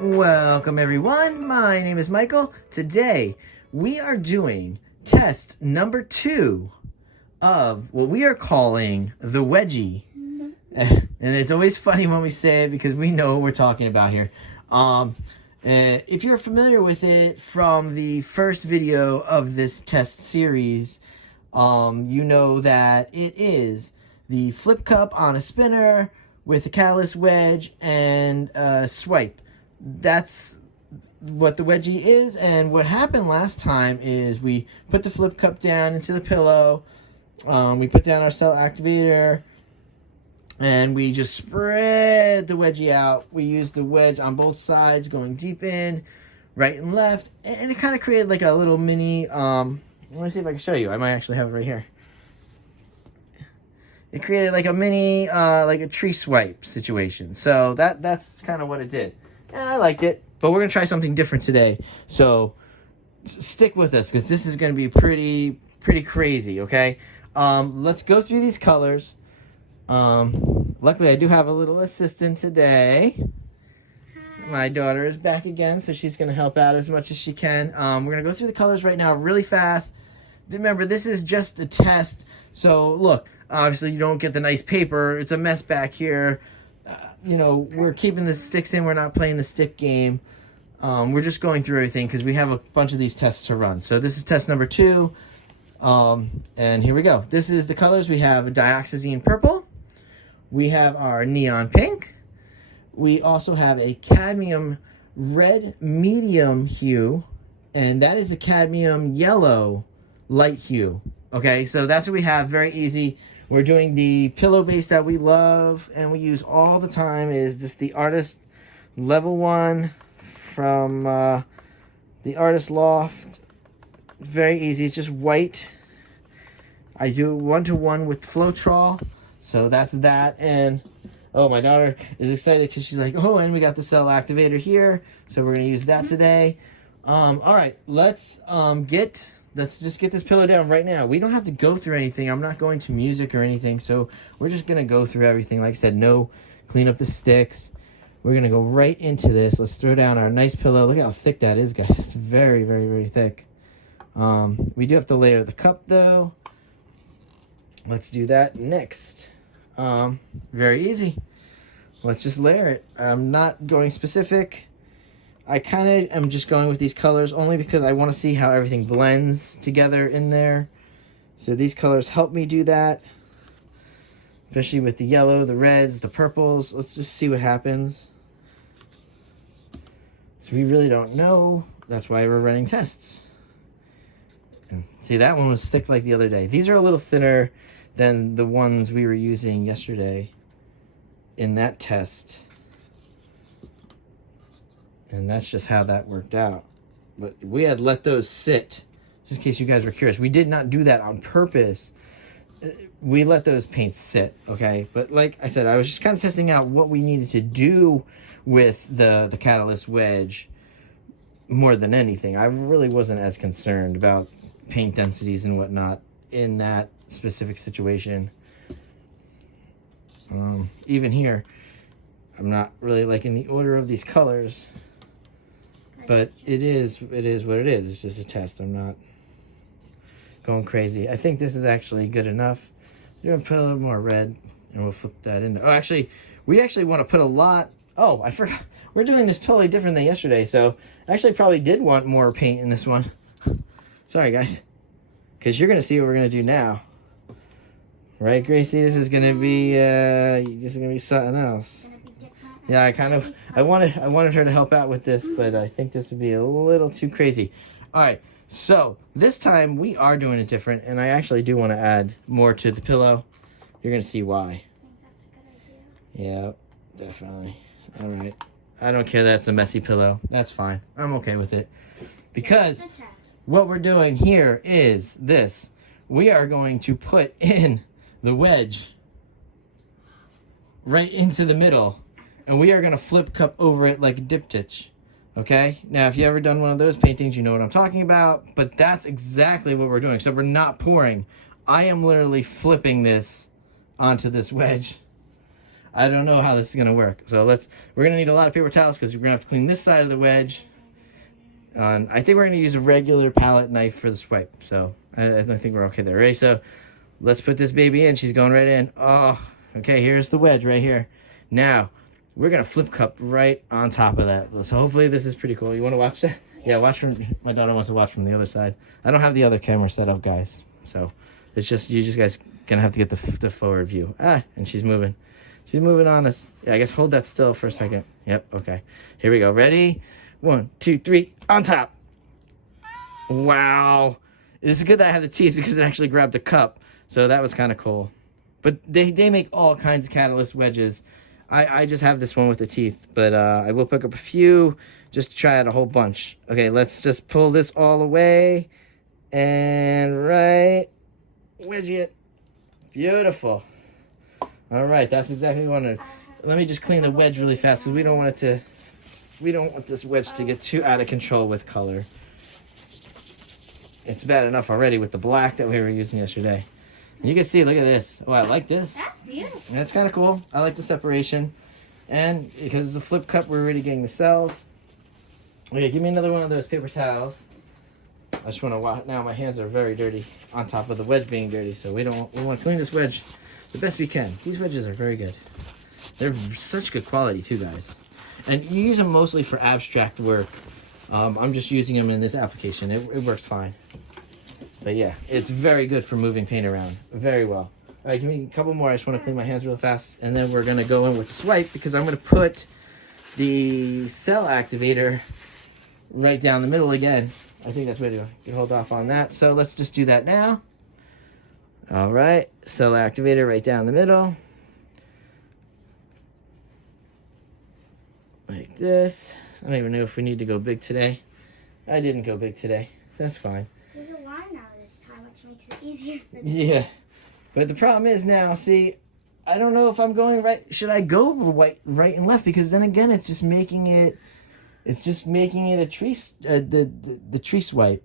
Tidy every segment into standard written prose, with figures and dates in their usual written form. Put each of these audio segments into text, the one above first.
Welcome everyone, my name is Michael. Today we are doing test number 2 of what we are calling the Wedgie. And it's always funny when we say it because we know what we're talking about here. If you're familiar with it from the first video of this test series, you know that it is the flip cup on a spinner with a catalyst wedge and a swipe. That's what the Wedgie is. And what happened last time is we put the flip cup down into the pillow, we put down our cell activator, and we just spread the Wedgie out. We used the wedge on both sides, going deep in, right and left, and it kind of created like a little mini, let me see if I can show you. I might actually have it right here. It created like a mini, like a tree swipe situation. So that's kind of what it did. And I liked it, but we're going to try something different today. So stick with us because this is going to be pretty crazy, okay? Let's go through these colors. Luckily, I do have a little assistant today. My daughter is back again, so she's going to help out as much as she can. We're going to go through the colors right now really fast. Remember, this is just a test. So, look, obviously you don't get the nice paper. It's a mess back here. You know, we're keeping the sticks in. We're not playing the stick game. We're just going through everything because we have a bunch of these tests to run. So this is test number 2. And here we go. This is the colors. We have a dioxazine purple. We have our neon pink. We also have a cadmium red medium hue. And that is a cadmium yellow light hue. Okay, so that's what we have. Very easy. We're doing the pillow base that we love and we use all the time is just the Artist Level 1 from the Artist Loft. Very easy. It's just white. I do 1-to-1 with Floetrol. So that's that. And oh, my daughter is excited because she's like, oh, and we got the cell activator here. So we're going to use that today. All right, let's just get this pillow down right now. We don't have to go through anything. I'm not going to music or anything. So we're just going to go through everything. Like I said, no clean up the sticks. We're going to go right into this. Let's throw down our nice pillow. Look how thick that is, guys. It's very thick. We do have to layer the cup, though. Let's do that next. Very easy. Let's just layer it. I'm not going specific. I kind of am just going with these colors only because I want to see how everything blends together in there. So these colors help me do that. Especially with the yellow, the reds, the purples. Let's just see what happens. So we really don't know. That's why we're running tests. And see, that one was thick like the other day. These are a little thinner than the ones we were using yesterday in that test. And that's just how that worked out. But we had let those sit, just in case you guys were curious. We did not do that on purpose. We let those paints sit, okay? But like I said, I was just kind of testing out what we needed to do with the catalyst wedge more than anything. I really wasn't as concerned about paint densities and whatnot in that specific situation. Even here, I'm not really liking the order of these colors. But it is what it is. It's just a test. I'm not going crazy. I think this is actually good enough. We're going to put a little more red, and we'll flip that in there. Oh, actually, we actually want to put a lot. Oh, I forgot. We're doing this totally different than yesterday, so I actually probably did want more paint in this one. Sorry, guys. Because you're going to see what we're going to do now. Right, Gracie? This is going to be something else. Yeah, I wanted her to help out with this, but I think this would be a little too crazy. All right, so this time we are doing it different, and I actually do want to add more to the pillow. You're going to see why. I think that's a good idea. Yeah, definitely. All right. I don't care that it's a messy pillow. That's fine. I'm okay with it. Because what we're doing here is this. We are going to put in the wedge right into the middle. And we are going to flip cup over it like a diptych. Okay? Now, if you've ever done one of those paintings, you know what I'm talking about. But that's exactly what we're doing. So we're not pouring. I am literally flipping this onto this wedge. I don't know how this is going to work. So we're going to need a lot of paper towels because we're going to have to clean this side of the wedge. I think we're going to use a regular palette knife for the swipe. So I think we're okay there. Ready? So let's put this baby in. She's going right in. Oh, okay. Here's the wedge right here. Now we're going to flip cup right on top of that. So hopefully this is pretty cool. You want to watch that? Yeah, watch from, my daughter wants to watch from the other side. I don't have the other camera set up, guys. So it's just, you just guys gonna have to get the forward view. Ah, and she's moving. She's moving on us. Yeah, I guess hold that still for a second. Yep, okay. Here we go. Ready? 1, 2, 3, on top. Wow. It's good that I have the teeth because it actually grabbed the cup. So that was kind of cool. But they make all kinds of catalyst wedges. I just have this one with the teeth, but I will pick up a few just to try out a whole bunch. Okay, let's just pull this all away and right, wedge it. Beautiful. All right, that's exactly what I wanted. Let me just clean the wedge really fast because we don't want this wedge to get too out of control with color. It's bad enough already with the black that we were using yesterday. And you can see, look at this. Oh, I like this. That's beautiful. That's kind of cool. I like the separation. And because it's a flip cup, we're already getting the cells. Okay, give me another one of those paper towels. I just want to wash. Now my hands are very dirty on top of the wedge being dirty. So we want to clean this wedge the best we can. These wedges are very good. They're such good quality too, guys. And you use them mostly for abstract work. I'm just using them in this application. It works fine. But yeah, it's very good for moving paint around. Very well. All right, give me a couple more. I just want to clean my hands real fast. And then we're going to go in with the swipe because I'm going to put the cell activator right down the middle again. I think that's way to go. You can hold off on that. So let's just do that now. All right, cell activator right down the middle. Like this. I don't even know if we need to go big today. I didn't go big today. That's fine. There's a line now this time, which makes it easier for Yeah. But the problem is now, see, I don't know if I'm going right. Should I go right and left? Because then again, it's just making it a tree, the tree swipe.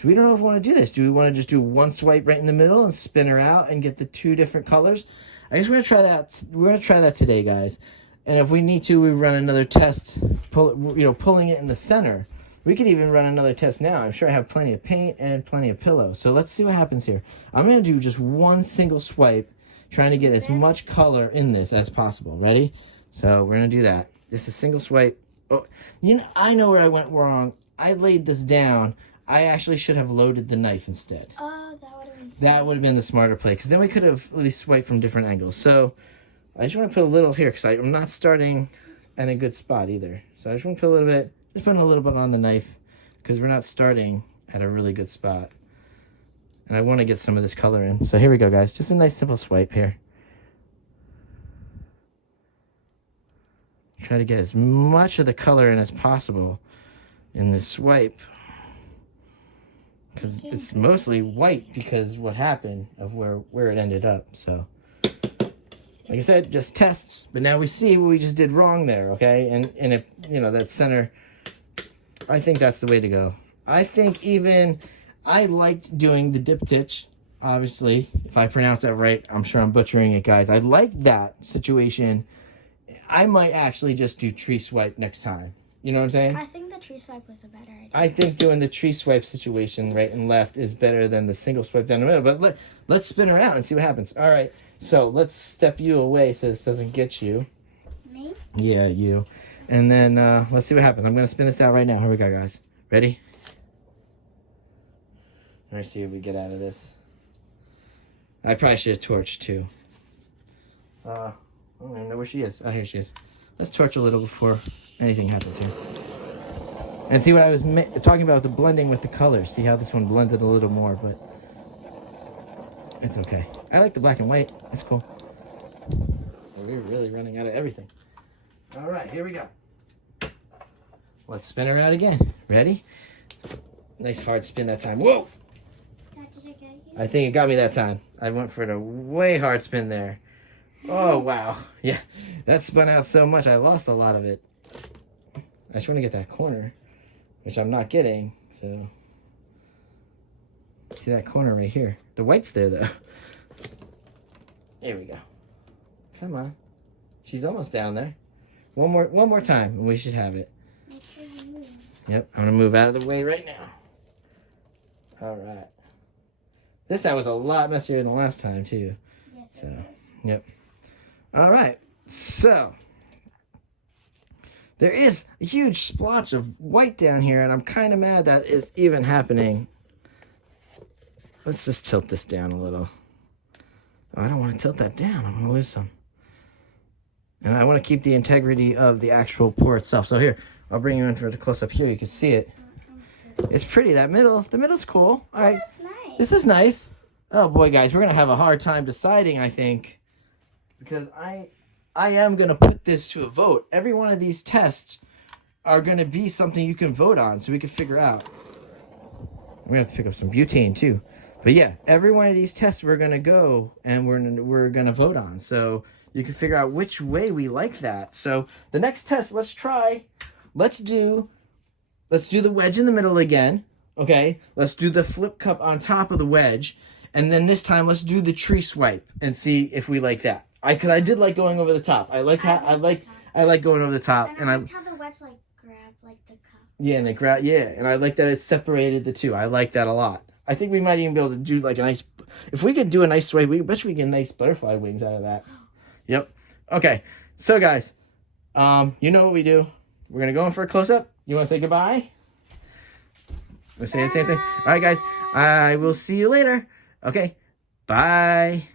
So we don't know if we want to do this. Do we want to just do one swipe right in the middle and spin her out and get the two different colors? I guess we're going to try that. We're going to try that today, guys. And if we need to, we run another test, pulling it in the center. We could even run another test now. I'm sure I have plenty of paint and plenty of pillow. So let's see what happens here. I'm going to do just one single swipe, trying to get as much color in this as possible. Ready? So we're going to do that. Just a single swipe. Oh, I know where I went wrong. I laid this down. I actually should have loaded the knife instead. Oh, that would have been smart. That would have been the smarter play, because then we could have at least swiped from different angles. So I just want to put a little here, because I'm not starting at a good spot either. So I just want to put a little bit, just putting a little bit on the knife, because we're not starting at a really good spot. And I want to get some of this color in. So here we go, guys. Just a nice simple swipe here. Try to get as much of the color in as possible in this swipe. Because it's mostly white because what happened of where it ended up. So, like I said, just tests. But now we see what we just did wrong there, okay? And if, that center, I think that's the way to go. I think even, I liked doing the diptych, obviously. If I pronounce that right, I'm sure I'm butchering it, guys. I like that situation. I might actually just do tree swipe next time. You know what I'm saying? I think the tree swipe was a better idea. I think doing the tree swipe situation right and left is better than the single swipe down the middle. But let's spin her out and see what happens. All right. So let's step you away so this doesn't get you. Me? Yeah, you. And then let's see what happens. I'm going to spin this out right now. Here we go, guys. Ready? Let's see what we get out of this. I probably should have torched too. I don't even know where she is. Oh, here she is. Let's torch a little before anything happens here. And see what I was talking about, the blending with the colors. See how this one blended a little more, but it's okay. I like the black and white. It's cool. We're really running out of everything. All right, here we go. Let's spin her out again. Ready? Nice hard spin that time. Whoa! Did it get you? I think it got me that time. I went for the way hard spin there. Oh, wow. Yeah, that spun out so much, I lost a lot of it. I just want to get that corner, which I'm not getting, so. See that corner right here? The white's there, though. There we go. Come on. She's almost down there. One more time, and we should have it. Make sure you move. Yep, I'm gonna move out of the way right now. All right. This time was a lot messier than the last time too. Yes, So, it is. yep. All right. So there is a huge splotch of white down here, and I'm kind of mad that is even happening. Let's just tilt this down a little. Oh, I don't want to tilt that down. I'm gonna lose some. And I want to keep the integrity of the actual pour itself. So here, I'll bring you in for the close up here. You can see it. It's pretty. The middle's cool. All right. That's nice. This is nice. Oh boy, guys, we're gonna have a hard time deciding, I think, because I am gonna put this to a vote. Every one of these tests are gonna be something you can vote on, so we can figure out. We're gonna have to pick up some butane too. But yeah, every one of these tests we're gonna go and we're gonna vote on, so you can figure out which way we like that. So the next test, let's do the wedge in the middle again. Okay, let's do the flip cup on top of the wedge, and then this time let's do the tree swipe and see if we like that. Because I did like going over the top. I like going over the top, And I liked how the wedge like grabbed like the cup. Yeah, and and I like that it separated the two. I like that a lot. I think we might even be able to do like a nice. If we could do a nice swipe, we bet we get nice butterfly wings out of that. Yep. Okay. So guys, you know what we do. We're gonna go in for a close up. You want to say goodbye? Let's say it. All right, guys. I will see you later. Okay. Bye.